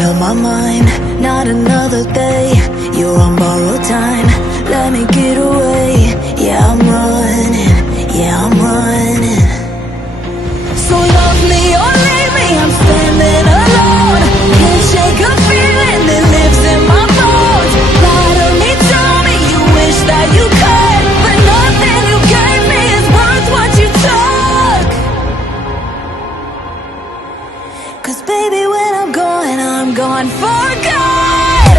made up my mind, not another day. You're on borrowed time, let me get away. Yeah, I'm running, yeah, I'm running. So love me or leave me, I'm standing alone. Can't shake a feeling that lives in my bones. Lie to me, tell me you wish that you could, but nothing you gave me is worth what you took. Cause baby, when I'm gone for good.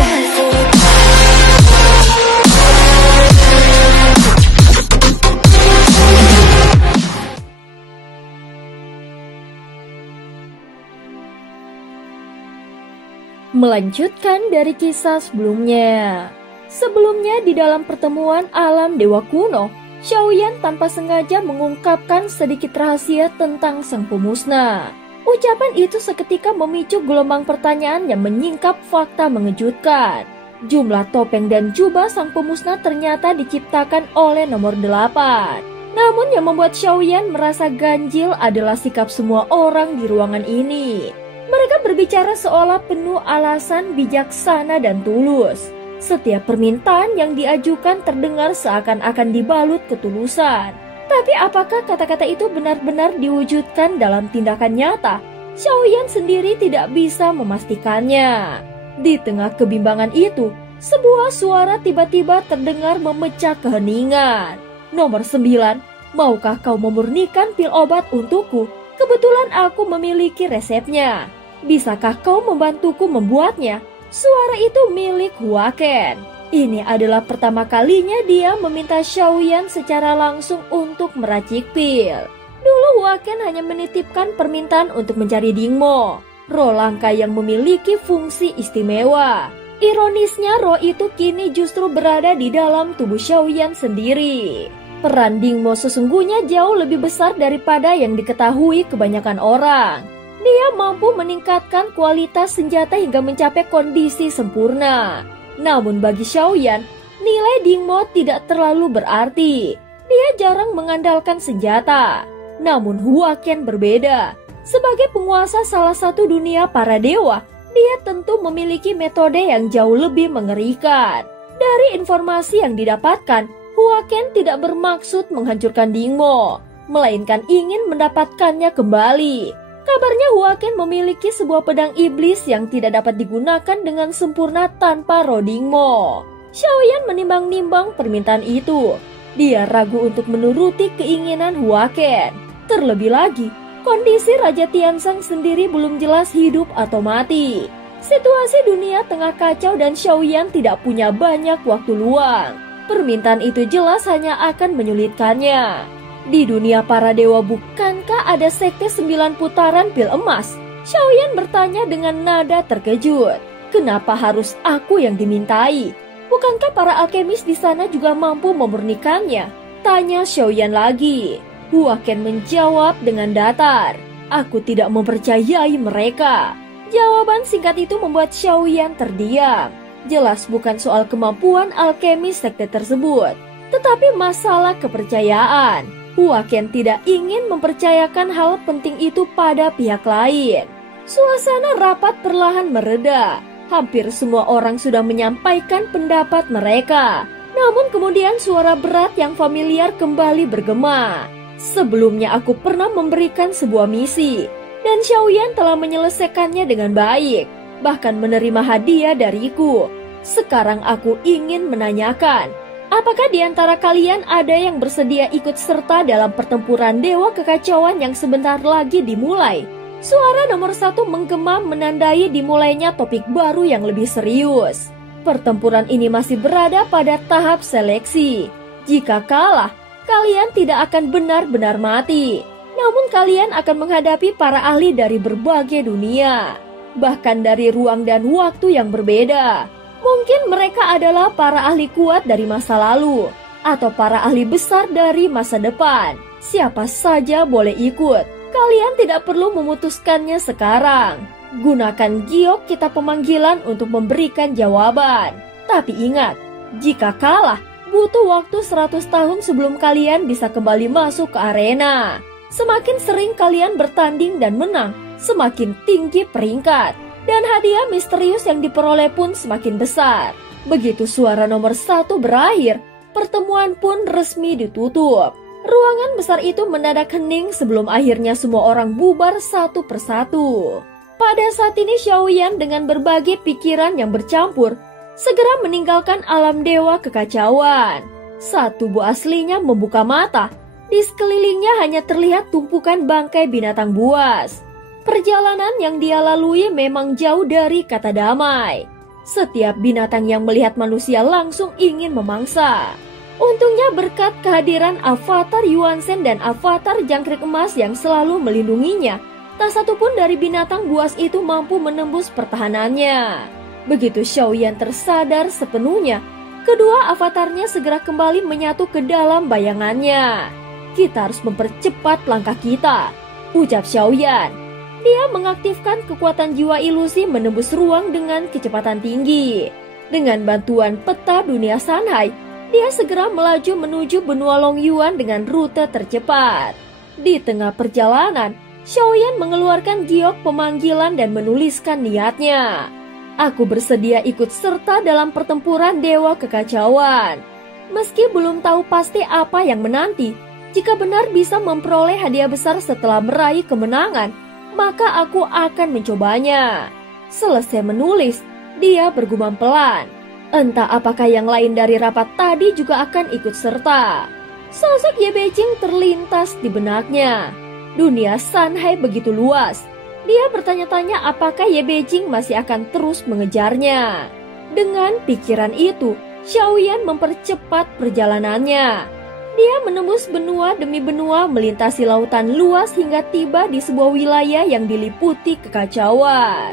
Melanjutkan dari kisah sebelumnya. Sebelumnya di dalam pertemuan alam dewa kuno, Xiaoyan tanpa sengaja mengungkapkan sedikit rahasia tentang sang pemusnah. Ucapan itu seketika memicu gelombang pertanyaan yang menyingkap fakta mengejutkan. Jumlah topeng dan jubah sang pemusnah ternyata diciptakan oleh nomor 8. Namun yang membuat Xiaoyan merasa ganjil adalah sikap semua orang di ruangan ini. Mereka berbicara seolah penuh alasan bijaksana dan tulus. Setiap permintaan yang diajukan terdengar seakan-akan dibalut ketulusan. Tapi apakah kata-kata itu benar-benar diwujudkan dalam tindakan nyata? Xiaoyan sendiri tidak bisa memastikannya. Di tengah kebimbangan itu, sebuah suara tiba-tiba terdengar memecah keheningan. Nomor 9, maukah kau memurnikan pil obat untukku? Kebetulan aku memiliki resepnya. Bisakah kau membantuku membuatnya? Suara itu milik Huaken. Ini adalah pertama kalinya dia meminta Xiaoyan secara langsung untuk meracik pil. Dulu Huaken hanya menitipkan permintaan untuk mencari Dingmo, roh langka yang memiliki fungsi istimewa. Ironisnya roh itu kini justru berada di dalam tubuh Xiaoyan sendiri. Peran Dingmo sesungguhnya jauh lebih besar daripada yang diketahui kebanyakan orang. Dia mampu meningkatkan kualitas senjata hingga mencapai kondisi sempurna. Namun bagi Xiaoyan, nilai Dingmo tidak terlalu berarti. Dia jarang mengandalkan senjata. Namun Huaken berbeda. Sebagai penguasa salah satu dunia para dewa, dia tentu memiliki metode yang jauh lebih mengerikan. Dari informasi yang didapatkan, Huaken tidak bermaksud menghancurkan Dingmo, melainkan ingin mendapatkannya kembali. Kabarnya Huaken memiliki sebuah pedang iblis yang tidak dapat digunakan dengan sempurna tanpa roh Dingmo. Xiaoyan menimbang-nimbang permintaan itu. Dia ragu untuk menuruti keinginan Huaken. Terlebih lagi, kondisi Raja Tianshang sendiri belum jelas hidup atau mati. Situasi dunia tengah kacau dan Xiaoyan tidak punya banyak waktu luang. Permintaan itu jelas hanya akan menyulitkannya. Di dunia para dewa bukankah ada sekte 9 putaran pil emas? Xiaoyan bertanya dengan nada terkejut. Kenapa harus aku yang dimintai? Bukankah para alkemis di sana juga mampu memurnikannya? Tanya Xiaoyan lagi. Huaken menjawab dengan datar. Aku tidak mempercayai mereka. Jawaban singkat itu membuat Xiaoyan terdiam. Jelas bukan soal kemampuan alkemis sekte tersebut, tetapi masalah kepercayaan. Huaken tidak ingin mempercayakan hal penting itu pada pihak lain. Suasana rapat perlahan mereda. Hampir semua orang sudah menyampaikan pendapat mereka. Namun kemudian suara berat yang familiar kembali bergema. Sebelumnya aku pernah memberikan sebuah misi, dan Xiaoyan telah menyelesaikannya dengan baik, bahkan menerima hadiah dariku. Sekarang aku ingin menanyakan, apakah di antara kalian ada yang bersedia ikut serta dalam pertempuran dewa kekacauan yang sebentar lagi dimulai? Suara nomor 1 menggema menandai dimulainya topik baru yang lebih serius. Pertempuran ini masih berada pada tahap seleksi. Jika kalah, kalian tidak akan benar-benar mati. Namun kalian akan menghadapi para ahli dari berbagai dunia, bahkan dari ruang dan waktu yang berbeda. Mungkin mereka adalah para ahli kuat dari masa lalu, atau para ahli besar dari masa depan. Siapa saja boleh ikut. Kalian tidak perlu memutuskannya sekarang. Gunakan giok kitab pemanggilan untuk memberikan jawaban. Tapi ingat, jika kalah, butuh waktu 100 tahun sebelum kalian bisa kembali masuk ke arena. Semakin sering kalian bertanding dan menang, semakin tinggi peringkat. Dan hadiah misterius yang diperoleh pun semakin besar. Begitu suara nomor 1 berakhir, pertemuan pun resmi ditutup. Ruangan besar itu mendadak hening sebelum akhirnya semua orang bubar satu persatu. Pada saat ini Xiaoyan dengan berbagai pikiran yang bercampur segera meninggalkan alam dewa kekacauan. Saat tubuh aslinya membuka mata, di sekelilingnya hanya terlihat tumpukan bangkai binatang buas. Perjalanan yang dia lalui memang jauh dari kata damai. Setiap binatang yang melihat manusia langsung ingin memangsa. Untungnya berkat kehadiran avatar Yuansen dan avatar jangkrik emas yang selalu melindunginya, tak satu pun dari binatang buas itu mampu menembus pertahanannya. Begitu Xiaoyan tersadar sepenuhnya, kedua avatarnya segera kembali menyatu ke dalam bayangannya. Kita harus mempercepat langkah kita, ucap Xiaoyan. Dia mengaktifkan kekuatan jiwa ilusi menembus ruang dengan kecepatan tinggi. Dengan bantuan peta dunia Sanhai, dia segera melaju menuju benua Longyuan dengan rute tercepat. Di tengah perjalanan, Xiaoyan mengeluarkan giok pemanggilan dan menuliskan niatnya. Aku bersedia ikut serta dalam pertempuran dewa kekacauan. Meski belum tahu pasti apa yang menanti, jika benar bisa memperoleh hadiah besar setelah meraih kemenangan, maka aku akan mencobanya. Selesai menulis, dia bergumam pelan. Entah apakah yang lain dari rapat tadi juga akan ikut serta. Sosok Ye Beijing terlintas di benaknya. Dunia Sanhai begitu luas. Dia bertanya-tanya apakah Ye Beijing masih akan terus mengejarnya. Dengan pikiran itu, Xiaoyan mempercepat perjalanannya. Dia menembus benua demi benua, melintasi lautan luas hingga tiba di sebuah wilayah yang diliputi kekacauan.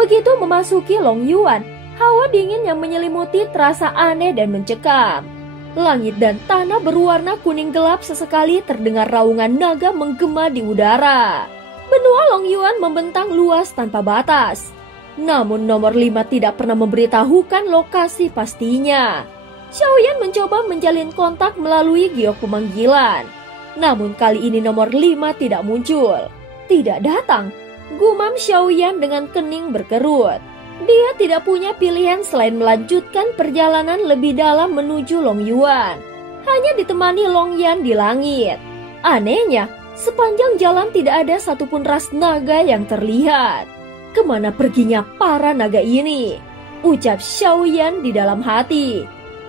Begitu memasuki Longyuan, hawa dingin yang menyelimuti terasa aneh dan mencekam. Langit dan tanah berwarna kuning gelap, sesekali terdengar raungan naga menggema di udara. Benua Longyuan membentang luas tanpa batas. Namun nomor 5 tidak pernah memberitahukan lokasi pastinya. Xiaoyan mencoba menjalin kontak melalui giok pemanggilan. Namun kali ini nomor 5 tidak muncul. Tidak datang. Gumam Xiaoyan dengan kening berkerut. Dia tidak punya pilihan selain melanjutkan perjalanan lebih dalam menuju Longyuan. Hanya ditemani Longyan di langit. Anehnya, sepanjang jalan tidak ada satupun ras naga yang terlihat. Kemana perginya para naga ini? Ucap Xiaoyan di dalam hati.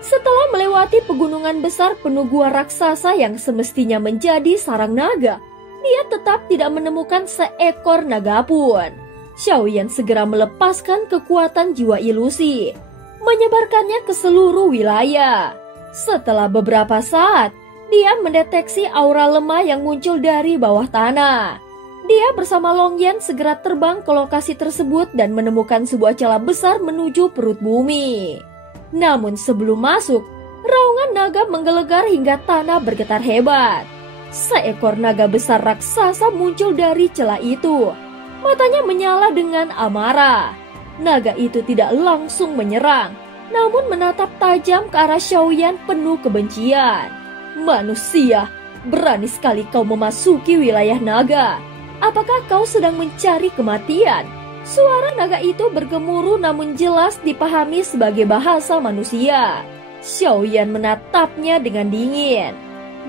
Setelah melewati pegunungan besar penuh gua raksasa yang semestinya menjadi sarang naga, dia tetap tidak menemukan seekor naga pun. Xiaoyan segera melepaskan kekuatan jiwa ilusi, menyebarkannya ke seluruh wilayah. Setelah beberapa saat, dia mendeteksi aura lemah yang muncul dari bawah tanah. Dia bersama Longyan segera terbang ke lokasi tersebut dan menemukan sebuah celah besar menuju perut bumi. Namun sebelum masuk, raungan naga menggelegar hingga tanah bergetar hebat. Seekor naga besar raksasa muncul dari celah itu. Matanya menyala dengan amarah. Naga itu tidak langsung menyerang, namun menatap tajam ke arah Xiaoyan penuh kebencian. Manusia, berani sekali kau memasuki wilayah naga. Apakah kau sedang mencari kematian? Suara naga itu bergemuruh namun jelas dipahami sebagai bahasa manusia. Xiaoyan menatapnya dengan dingin.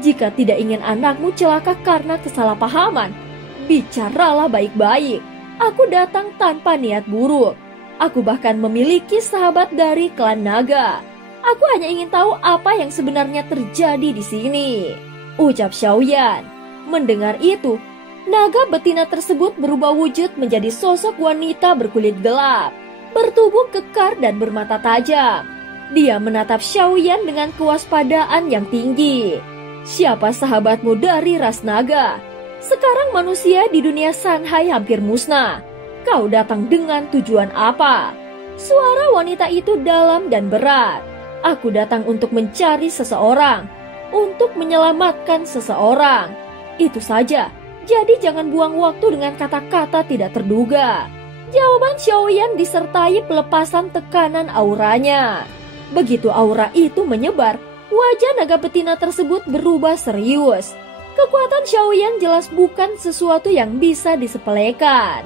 Jika tidak ingin anakmu celaka karena kesalahpahaman, bicaralah baik-baik. Aku datang tanpa niat buruk. Aku bahkan memiliki sahabat dari klan naga. Aku hanya ingin tahu apa yang sebenarnya terjadi di sini, ucap Xiaoyan. Mendengar itu, naga betina tersebut berubah wujud menjadi sosok wanita berkulit gelap, bertubuh kekar dan bermata tajam. Dia menatap Xiaoyan dengan kewaspadaan yang tinggi. Siapa sahabatmu dari ras naga? Sekarang manusia di dunia Sanhai hampir musnah. Kau datang dengan tujuan apa? Suara wanita itu dalam dan berat. Aku datang untuk mencari seseorang, untuk menyelamatkan seseorang. Itu saja. Jadi jangan buang waktu dengan kata-kata tidak terduga. Jawaban Xiaoyan disertai pelepasan tekanan auranya. Begitu aura itu menyebar, wajah naga betina tersebut berubah serius. Kekuatan Xiaoyan jelas bukan sesuatu yang bisa disepelekan.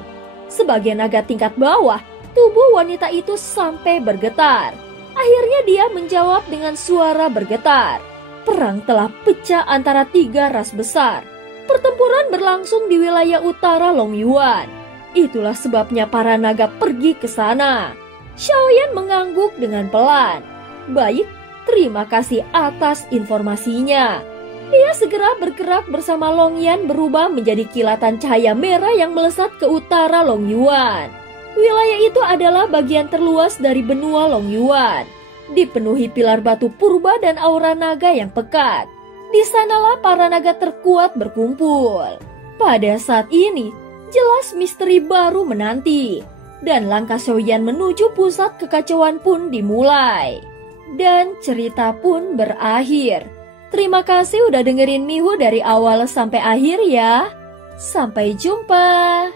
Sebagai naga tingkat bawah, tubuh wanita itu sampai bergetar. Akhirnya dia menjawab dengan suara bergetar. Perang telah pecah antara 3 ras besar. Pertempuran berlangsung di wilayah utara Longyuan. Itulah sebabnya para naga pergi ke sana. Xiaoyan mengangguk dengan pelan. Baik, terima kasih atas informasinya. Dia segera bergerak bersama Longyan berubah menjadi kilatan cahaya merah yang melesat ke utara Longyuan. Wilayah itu adalah bagian terluas dari benua Longyuan, dipenuhi pilar batu purba dan aura naga yang pekat. Di sanalah para naga terkuat berkumpul. Pada saat ini, jelas misteri baru menanti, dan langkah Xiaoyan menuju pusat kekacauan pun dimulai. Dan cerita pun berakhir. Terima kasih udah dengerin Mihu dari awal sampai akhir ya. Sampai jumpa.